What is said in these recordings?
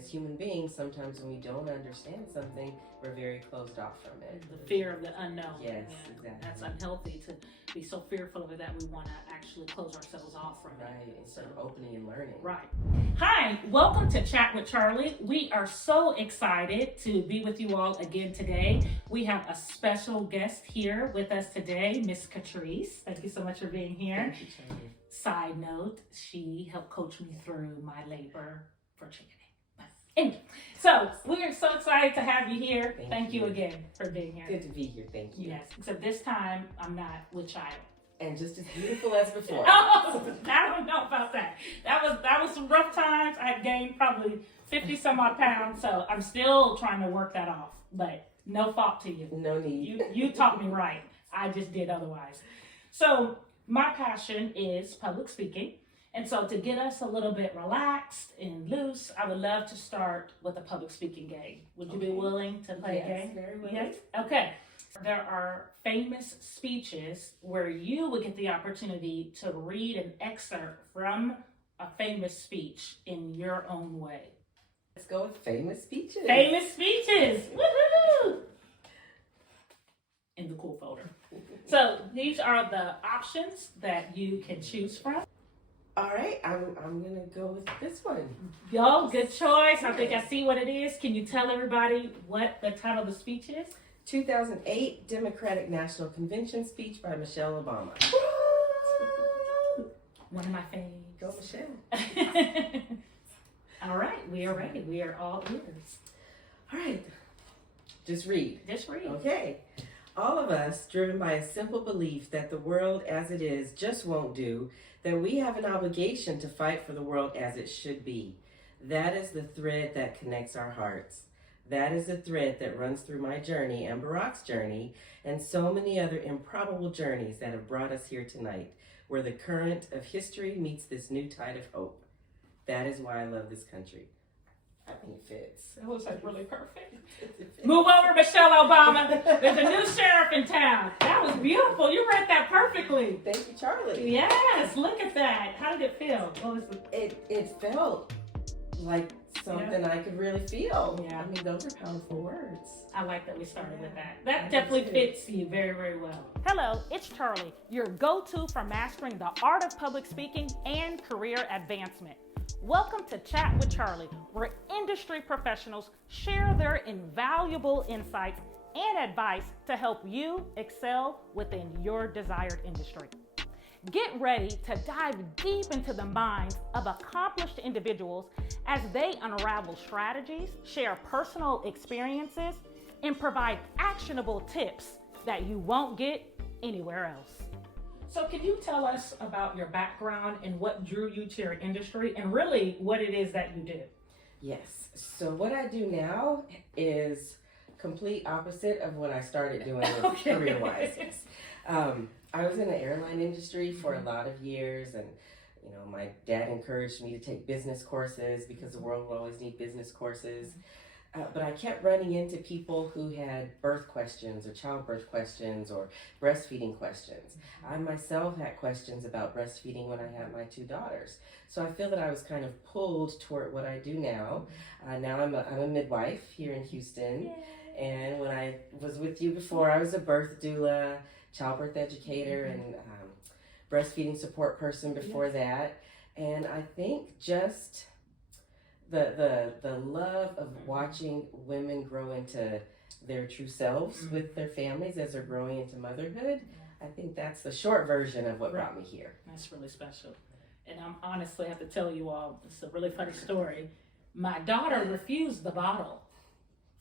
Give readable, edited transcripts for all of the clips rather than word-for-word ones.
as human beings, sometimes when we don't understand something, we're very closed off from it. The fear of the unknown. Yes, exactly. That's unhealthy to be so fearful of it that we want to actually close ourselves off from it. Right, instead of opening and learning. Right. Hi, welcome to Chat with Charli. We are so excited to be with you all again today. We have a special guest here with us today, Miss Catrice. Thank you so much for being here. Thank you, Charli. Side note, she helped coach me through my labor for chickening. Anyway, so we're so excited to have you here. Thank you again for being here. Good to be here. Thank you. Yes, except this time I'm not with child. And just as beautiful as before. Oh, I don't know about that. That was some rough times. I had gained probably 50 some odd pounds, so I'm still trying to work that off. But no fault to you. No need. You taught me right. I just did otherwise. So my passion is public speaking. And so to get us a little bit relaxed and loose, I would love to start with a public speaking game. Would you be willing to play a game? Very well. Yes? Okay. There are famous speeches where you would get the opportunity to read an excerpt from a famous speech in your own way. Let's go with famous speeches. Famous speeches! Woohoo! In the cool folder. So these are the options that you can choose from. All right, I'm gonna go with this one. Yo, good choice. I think I see what it is. Can you tell everybody what the title of the speech is? 2008 Democratic National Convention speech by Michelle Obama. One of my faves. Go, Michelle. All right, we are ready. We are all ears. All right, just read. Just read. Okay. All of us, driven by a simple belief that the world as it is just won't do, that we have an obligation to fight for the world as it should be. That is the thread that connects our hearts. That is the thread that runs through my journey and Barack's journey and so many other improbable journeys that have brought us here tonight, where the current of history meets this new tide of hope. That is why I love this country. I think it fits. That was like really perfect. Move over, Michelle Obama. There's a new sheriff in town. That was beautiful. You read that perfectly. Thank you, Charli. Yes, look at that. How did it feel? What was It felt like something I could really feel. Yeah. I mean, those are powerful words. I like that we started with that. That definitely fits you very, very well. Hello, it's Charli, your go-to for mastering the art of public speaking and career advancement. Welcome to Chat with Charli, where industry professionals share their invaluable insights and advice to help you excel within your desired industry. Get ready to dive deep into the minds of accomplished individuals as they unravel strategies, share personal experiences, and provide actionable tips that you won't get anywhere else. So can you tell us about your background and what drew you to your industry and really what it is that you do? Yes. So what I do now is complete opposite of what I started doing career-wise. I was in the airline industry for a lot of years, and my dad encouraged me to take business courses because the world will always need business courses. But I kept running into people who had birth questions or childbirth questions or breastfeeding questions. I myself had questions about breastfeeding when I had my two daughters. So I feel that I was kind of pulled toward what I do now. Now I'm a midwife here in Houston. Yay. And when I was with you before, I was a birth doula, childbirth educator, and breastfeeding support person before that. And I think just the love of watching women grow into their true selves with their families as they're growing into motherhood, I think that's the short version of what brought me here. That's really special. And I'm honestly have to tell you all, it's a really funny story. My daughter refused the bottle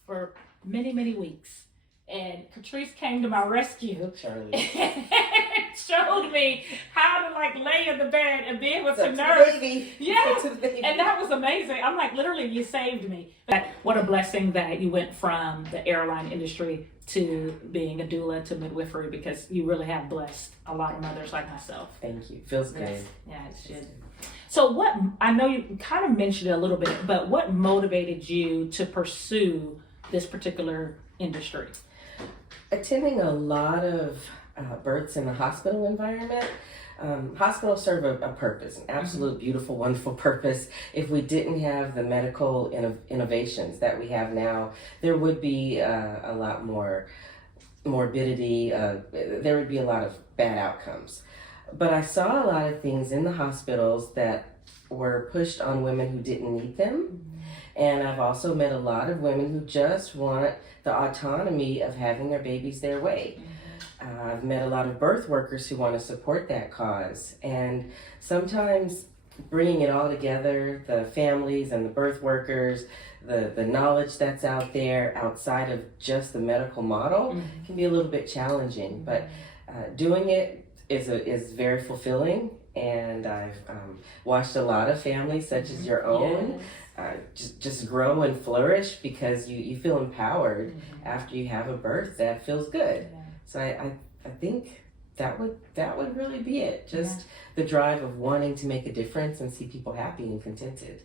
for many, many weeks. And Catrice came to my rescue. Charli. And showed me how to lay in the bed and be able to nurse. Yeah, and that was amazing. I'm like, literally, you saved me. But what a blessing that you went from the airline industry to being a doula to midwifery, because you really have blessed a lot of mothers like myself. Thank you. Feels good. Yeah, it should. So I know you kind of mentioned it a little bit, but what motivated you to pursue this particular industry? Attending a lot of births in the hospital environment, Hospitals serve a purpose, an absolute beautiful, wonderful purpose. If we didn't have the medical innovations that we have now, there would be a lot more morbidity. There would be a lot of bad outcomes. But I saw a lot of things in the hospitals that were pushed on women who didn't need them. And I've also met a lot of women who just want the autonomy of having their babies their way. I've met a lot of birth workers who want to support that cause. And sometimes bringing it all together, the families and the birth workers, the knowledge that's out there outside of just the medical model can be a little bit challenging. But doing it is very fulfilling. And I've watched a lot of families such as your own just grow and flourish because you feel empowered after you have a birth that feels good. So I think that would really be it. Just the drive of wanting to make a difference and see people happy and contented.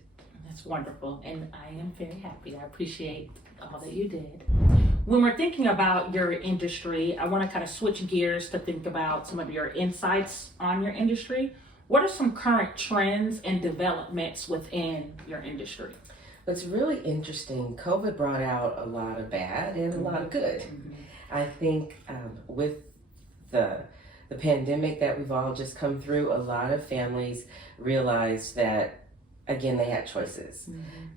That's wonderful, and I am very happy. I appreciate all that you did. When we're thinking about your industry, I want to kind of switch gears to think about some of your insights on your industry. What are some current trends and developments within your industry? What's really interesting, COVID brought out a lot of bad and a lot of good. I think with the pandemic that we've all just come through, a lot of families realized that, again, they had choices.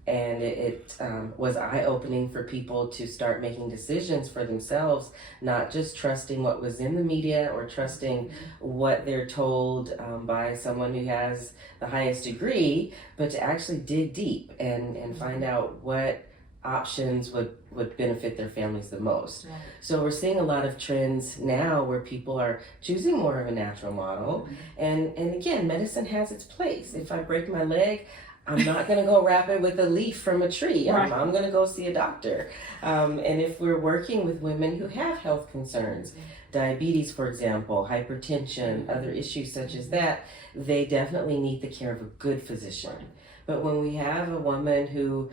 And it was eye-opening for people to start making decisions for themselves, not just trusting what was in the media or trusting what they're told by someone who has the highest degree, but to actually dig deep and find out what options would benefit their families the most. So we're seeing a lot of trends now where people are choosing more of a natural model. And again, medicine has its place. If I break my leg, I'm not going to go wrap it with a leaf from a tree. I'm going to go see a doctor. And if we're working with women who have health concerns, diabetes, for example, hypertension, other issues such as that, they definitely need the care of a good physician. But when we have a woman who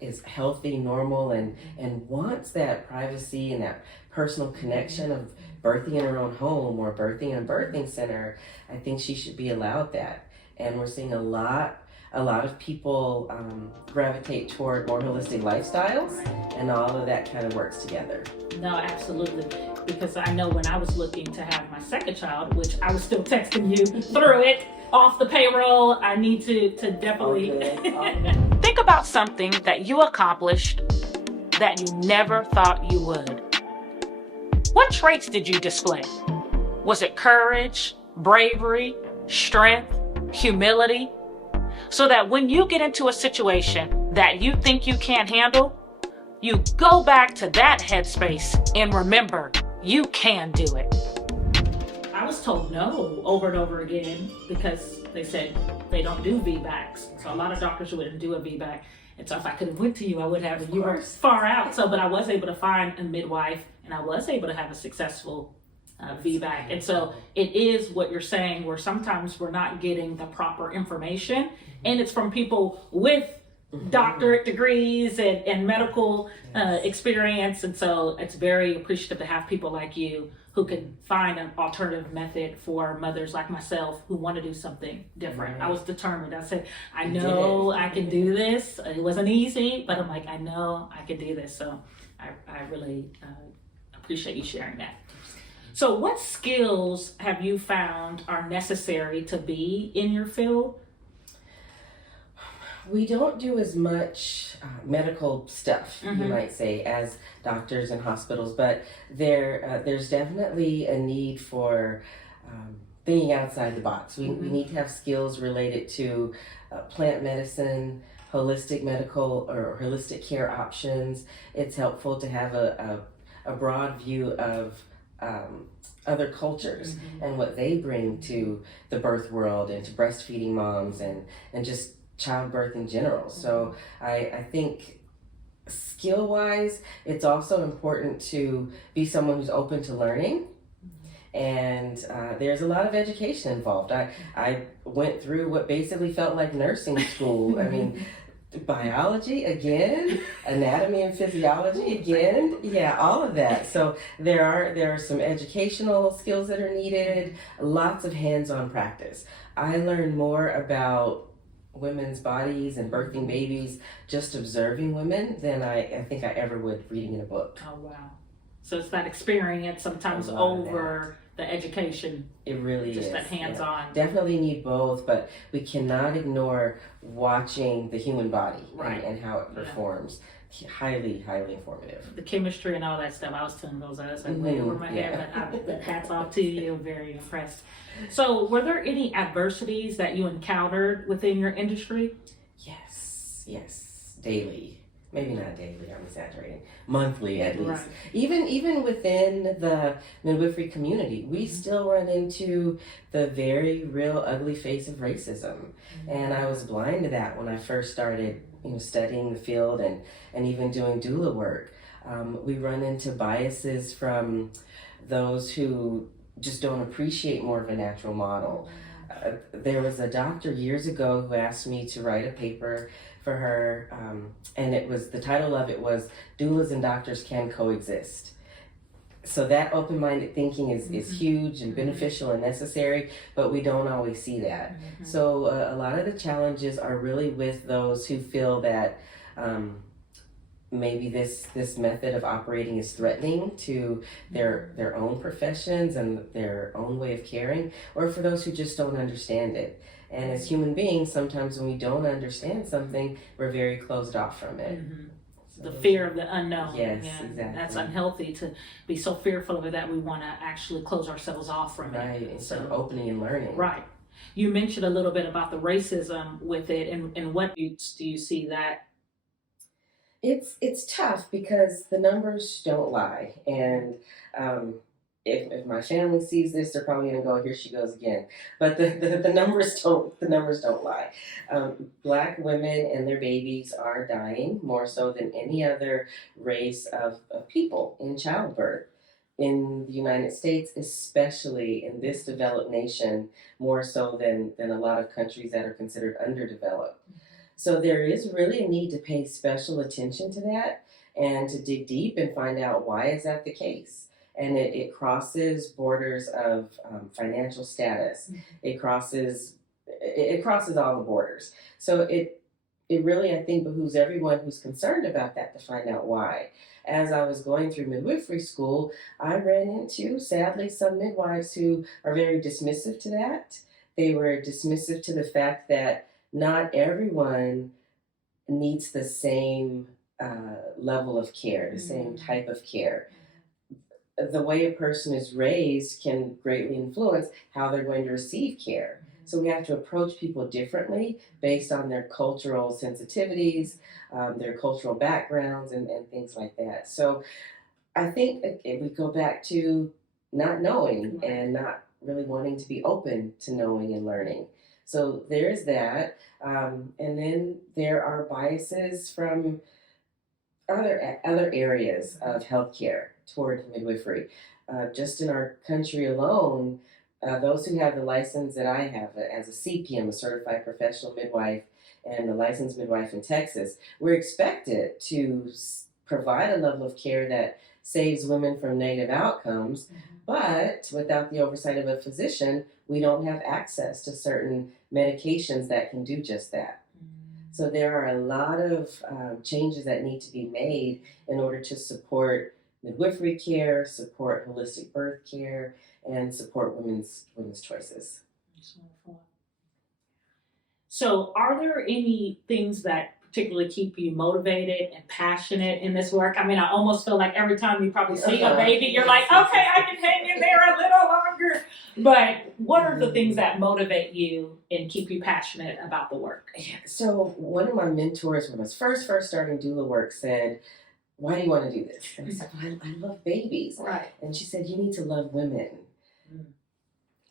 is healthy, normal, and wants that privacy and that personal connection of birthing in her own home or birthing in a birthing center, I think she should be allowed that. And we're seeing a lot of people gravitate toward more holistic lifestyles, and all of that kind of works together. No, absolutely. Because I know when I was looking to have my second child, which I was still texting you through it, off the payroll, I need to definitely think about something that you accomplished that you never thought you would. What traits did you display? Was it courage, bravery, strength, humility? So that when you get into a situation that you think you can't handle, you go back to that headspace and remember, you can do it. I was told no over and over again because they said they don't do VBACs. So a lot of doctors wouldn't do a VBAC. And so if I could have went to you, I would have. You were far out. But I was able to find a midwife, and I was able to have a successful VBAC. And so it is what you're saying, where sometimes we're not getting the proper information, and it's from people with doctorate degrees and medical experience. And so it's very appreciative to have people like you who can find an alternative method for mothers like myself who want to do something different. I was determined. I said, I know I can do this. It wasn't easy, but I'm like, I know I can do this. So I really appreciate you sharing that. So what skills have you found are necessary to be in your field? We don't do as much medical stuff, you might say, as doctors and hospitals, but there's definitely a need for thinking outside the box. We need to have skills related to plant medicine, holistic medical or holistic care options. It's helpful to have a broad view of other cultures and what they bring to the birth world and to breastfeeding moms and just childbirth in general. So I think skill-wise, it's also important to be someone who's open to learning. And there's a lot of education involved. I went through what basically felt like nursing school. I mean, Biology again, anatomy and physiology again, yeah, all of that. So there are some educational skills that are needed, lots of hands-on practice. I learned more about women's bodies and birthing babies just observing women than I think I ever would reading in a book. Oh wow. So it's that experience sometimes over the education. It really just is. That hands-on. Yeah. Definitely need both, but we cannot ignore watching the human body and how it performs. Yeah. Highly, highly informative. The chemistry and all that stuff. I was telling those others like way over my head, but hats off to you. I'm very impressed. So were there any adversities that you encountered within your industry? Yes. Daily. Maybe not daily, I'm exaggerating. Monthly, at least. Right. Even within the midwifery community, we still run into the very real ugly face of racism. And I was blind to that when I first started, studying the field and even doing doula work. We run into biases from those who just don't appreciate more of a natural model. There was a doctor years ago who asked me to write a paper for her, and the title of it was "Doulas and Doctors Can Coexist." So that open-minded thinking is huge and beneficial and necessary, but we don't always see that. So a lot of the challenges are really with those who feel that maybe this method of operating is threatening to their own professions and their own way of caring, or for those who just don't understand it. And as human beings, sometimes when we don't understand something, we're very closed off from it. So, the fear of the unknown. Yes, exactly. That's unhealthy to be so fearful of it that we want to actually close ourselves off from it. Right, instead of opening and learning. Right. You mentioned a little bit about the racism with it, and what do you see that? It's tough because the numbers don't lie, and if my family sees this, they're probably gonna go, "Here she goes again." But the numbers don't lie. Black women and their babies are dying more so than any other race of people in childbirth. In the United States, especially in this developed nation, more so than a lot of countries that are considered underdeveloped. So there is really a need to pay special attention to that and to dig deep and find out why is that the case. And it crosses borders of financial status. It crosses all the borders. So it really, I think, behooves everyone who's concerned about that to find out why. As I was going through midwifery school, I ran into, sadly, some midwives who are very dismissive to that. They were dismissive to the fact that not everyone needs the same level of care, the same type of care. The way a person is raised can greatly influence how they're going to receive care. So we have to approach people differently based on their cultural sensitivities, their cultural backgrounds, and things like that. So I think if we go back to not knowing and not really wanting to be open to knowing and learning. So there's that. And then there are biases from other areas of healthcare toward midwifery. Just in our country alone, those who have the license that I have as a CPM, a certified professional midwife, and a licensed midwife in Texas, we're expected to provide a level of care that saves women from negative outcomes, but without the oversight of a physician, we don't have access to certain medications that can do just that. So there are a lot of changes that need to be made in order to support midwifery care, support holistic birth care, and support women's choices. So are there any things that particularly keep you motivated and passionate in this work? I mean, I almost feel like every time you probably see a baby, you're like, okay, I can hang in there a little longer. But what are the things that motivate you and keep you passionate about the work? So one of my mentors, when I was first starting doula work, said, "Why do you want to do this?" And I said, "Well, I love babies." Right. And she said, "You need to love women."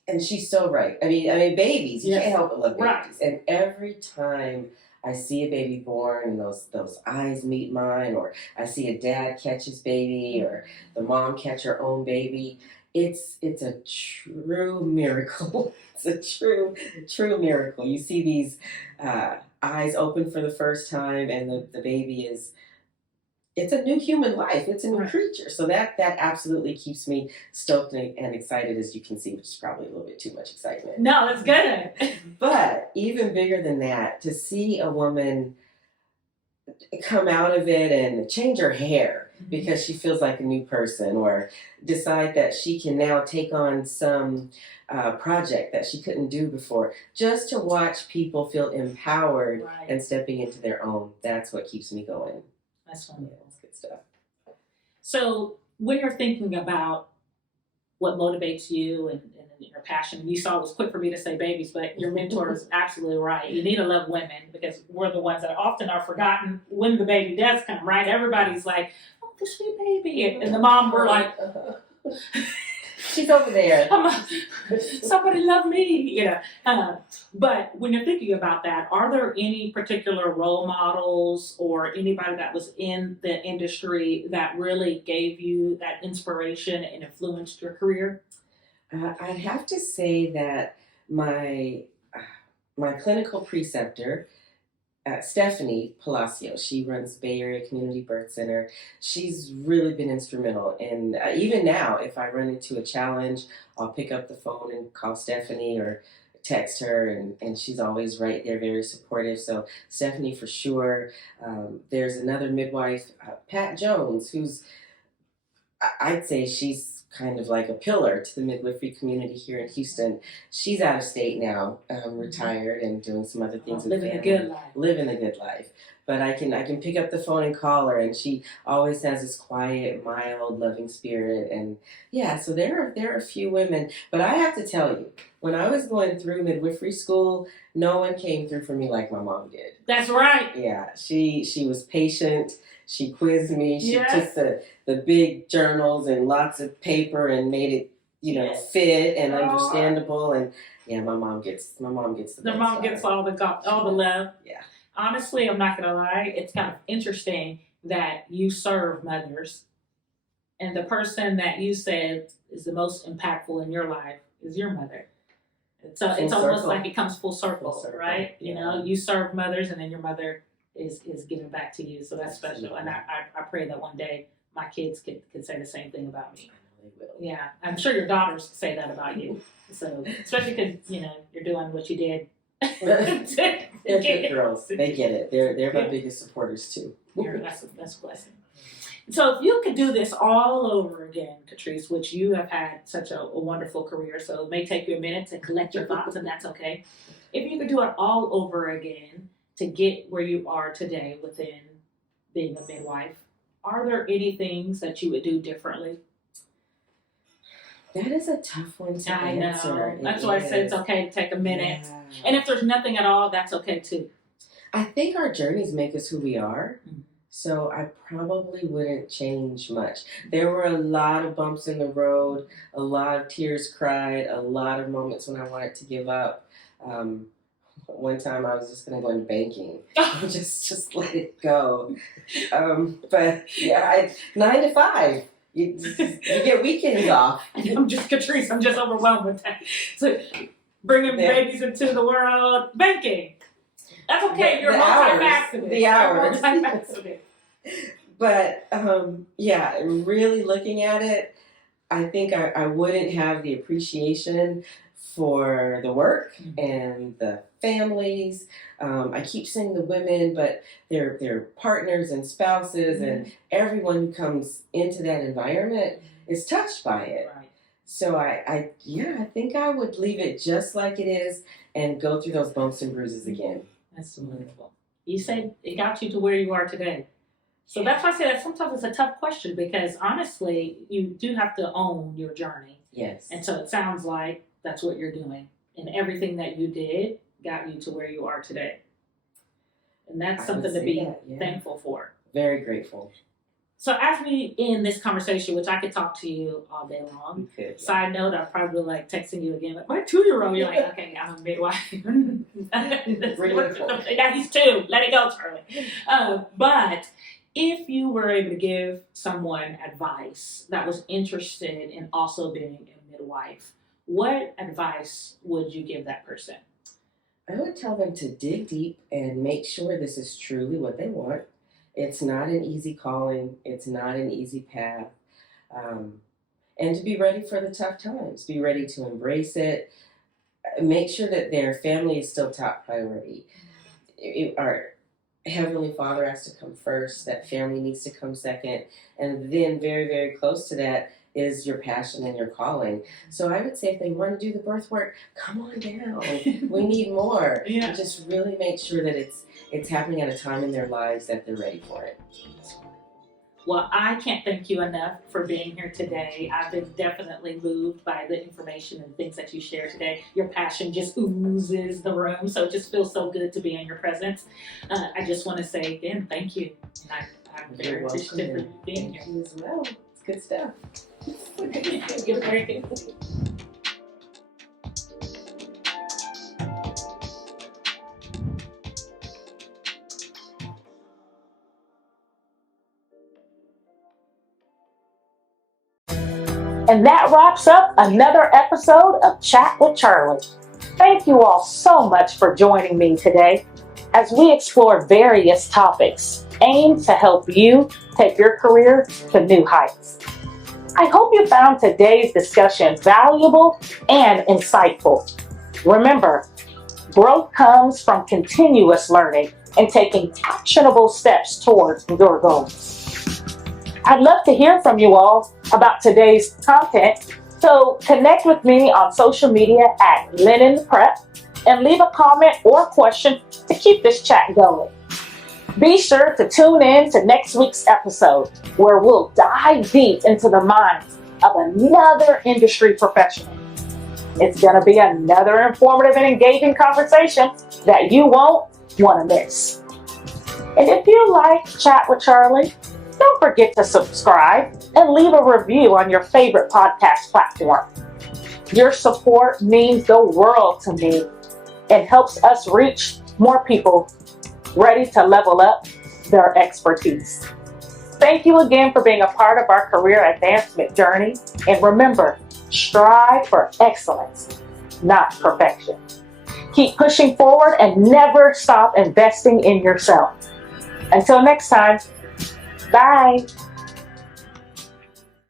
And she's so right. I mean, babies, you can't help but love babies. Right. And every time I see a baby born and those eyes meet mine, or I see a dad catch his baby, or the mom catch her own baby, it's a true miracle. It's a true miracle. You see these eyes open for the first time, and the baby it's a new human life. It's a new creature. So that absolutely keeps me stoked and excited, as you can see, which is probably a little bit too much excitement. No, that's good. But even bigger than that, to see a woman come out of it and change her hair because she feels like a new person, or decide that she can now take on some project that she couldn't do before, just to watch people feel empowered and stepping into their own. That's what keeps me going. That's wonderful. That's good stuff. So when you're thinking about what motivates you and your passion, you saw it was quick for me to say babies, but your mentor is absolutely right. You need to love women, because we're the ones that often are forgotten when the baby does come, right? Everybody's like, oh, the sweet baby. And the mom, we're like, she's over there. Somebody love me, But when you're thinking about that, are there any particular role models or anybody that was in the industry that really gave you that inspiration and influenced your career? I'd have to say that my clinical preceptor, Stephanie Palacio, she runs Bay Area Community Birth Center. She's really been instrumental. And even now, if I run into a challenge, I'll pick up the phone and call Stephanie or text her, and she's always right there, very supportive. So Stephanie for sure. There's another midwife, Pat Jones, who's, I'd say she's kind of like a pillar to the midwifery community here in Houston. She's out of state now, retired and doing some other things with family. Living a good life. But I can pick up the phone and call her, and she always has this quiet, mild, loving spirit. And yeah, so there are a few women. But I have to tell you, when I was going through midwifery school, no one came through for me like my mom did. That's right. Yeah, she was patient. She quizzed me. She took the big journals and lots of paper and made it, fit and understandable. And yeah, my mom gets the mom gets all the love. Yeah. Honestly, I'm not gonna lie. It's kind of interesting that you serve mothers, and the person that you said is the most impactful in your life is your mother. So it's almost like it comes full circle, right? Yeah. You serve mothers, and then your mother is giving back to you. So that's special. And I pray that one day my kids could say the same thing about me. They will. Yeah, I'm sure your daughters say that about you. So especially because you're doing what you did. They're good girls. They get it. They're my biggest supporters too. That's a blessing. So if you could do this all over again, Catrice, which you have had such a wonderful career, so it may take you a minute to collect your thoughts, and that's okay. If you could do it all over again to get where you are today within being a midwife, are there any things that you would do differently? That is a tough one to answer. Know. That's why I said it's okay to take a minute. Yeah. And if there's nothing at all, that's okay too. I think our journeys make us who we are. Mm-hmm. So I probably wouldn't change much. There were a lot of bumps in the road, a lot of tears cried, a lot of moments when I wanted to give up. One time I was just going to go into banking. just let it go. But yeah, 9 to 5. You get weekends off. I'm just overwhelmed with that. So bringing babies into the world, banking. That's okay. You're multifaceted. The hours. But really looking at it, I think I wouldn't have the appreciation for the work and the families. I keep saying the women, but their partners and spouses and everyone who comes into that environment is touched by it. Right. So I think I would leave it just like it is and go through those bumps and bruises again. That's wonderful. You said it got you to where you are today. So that's why I say that sometimes it's a tough question, because honestly, you do have to own your journey. Yes. And so it sounds like that's what you're doing. And everything that you did got you to where you are today. And that's something to be thankful for. Very grateful. So as we end this conversation, which I could talk to you all day long. You could, Side note, I'm probably like texting you again. Like, my 2-year-old, you're like, okay, I'm a midwife. Yeah, he's 2. Let it go, Charlie. But If you were able to give someone advice that was interested in also being a midwife, what advice would you give that person? I would tell them to dig deep and make sure this is truly what they want. It's not an easy calling. It's not an easy path. And to be ready for the tough times. Be ready to embrace it. Make sure that their family is still top priority. Our Heavenly Father has to come first. That family needs to come second. And then very, very close to that is your passion and your calling. So I would say if they want to do the birth work, come on down. We need more. Yeah. Just really make sure that it's happening at a time in their lives that they're ready for it. Well, I can't thank you enough for being here today. I've been definitely moved by the information and things that you share today. Your passion just oozes the room, so it just feels so good to be in your presence. I just want to say again, thank you. I'm very appreciative for you being here. Thank you as well. It's good stuff. You're very good. And that wraps up another episode of Chat with Charli. Thank you all so much for joining me today as we explore various topics aimed to help you take your career to new heights. I hope you found today's discussion valuable and insightful. Remember, growth comes from continuous learning and taking actionable steps towards your goals. I'd love to hear from you all about today's content, so connect with me on social media at Lennon Prep and leave a comment or question to keep this chat going. Be sure to tune in to next week's episode where we'll dive deep into the minds of another industry professional. It's going to be another informative and engaging conversation that you won't want to miss. And if you like Chat with Charli, don't forget to subscribe and leave a review on your favorite podcast platform. Your support means the world to me and helps us reach more people ready to level up their expertise. Thank you again for being a part of our career advancement journey. And remember, strive for excellence, not perfection. Keep pushing forward and never stop investing in yourself. Until next time, bye.